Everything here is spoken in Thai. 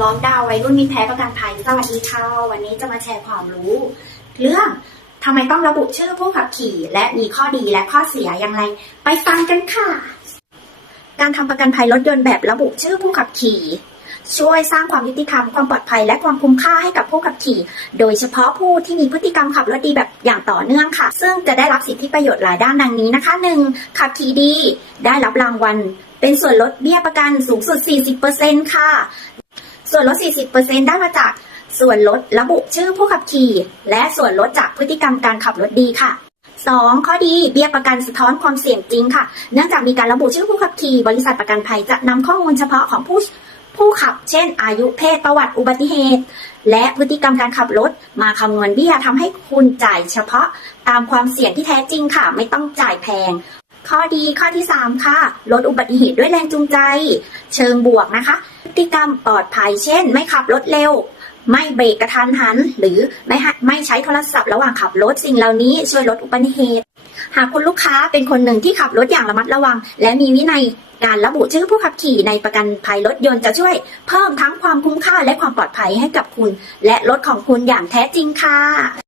ล้อมดาวไวัยรุ่นมิตรแท้ประกันภัยสวัสดีค่ะวันนี้จะมาแชร์ความรู้ เรื่องทำไมต้องระบุชื่อผู้ขับขี่ และมีข้อดีและข้อเสียอย่างไร ไปฟังกันค่ะ การทำประกันภัยรถยนต์แบบระบุชื่อผู้ขับขี่ ช่วยสร้างความยุติธรรมความปลอดภัยและความคุ้มค่าให้กับผู้ขับขี่ โดยเฉพาะผู้ที่มีพฤติกรรมขับรถดีแบบอย่างต่อเนื่องค่ะ ซึ่งจะได้รับสิทธิประโยชน์หลายด้านดังนี้นะคะ 1. ขับขี่ดี ได้รับรางวัลเป็นส่วนลดเบี้ยประกันสูงสุด 40%ค่ะ ส่วนลด 40%ได้มาจากส่วนลดระบุชื่อผู้ขับขี่ และส่วนลดจากพฤติกรรมการขับรถดีค่ะ 2. ข้อดีเบี้ยประกันสะท้อนความเสี่ยงจริงค่ะ เนื่องจากมีการระบุชื่อผู้ขับขี่ บริษัทประกันภัยจะนำข้อมูลเฉพาะของผู้ผู้ขับ เช่น อายุเพศประวัติอุบัติเหตุ และพฤติกรรมการขับรถ มาคำนวณเบี้ยทำให้คุณจ่ายเฉพาะตามความเสี่ยงที่แท้จริงค่ะ ไม่ต้องจ่ายแพง ข้อดีข้อที่ 3 ค่ะ ลดอุบัติเหตุด้วยแรงจูงใจ เชิงบวกนะคะ ติกรรมปลอดภัย เช่น ไม่ขับรถเร็ว ไม่เบรกกระทันหัน หรือไม่ไม่ใช้โทรศัพท์ระหว่างขับรถสิ่งเหล่านี้ช่วยลดอุบัติเหตุ หากคุณลูกค้าเป็นคนหนึ่งที่ขับรถอย่างระมัดระวัง และมีวินัยการระบุชื่อผู้ขับขี่ในประกันภัยรถยนต์จะช่วย เพิ่มทั้งความคุ้มค่าและความปลอดภัยให้กับคุณ และรถของคุณอย่างแท้จริงค่ะ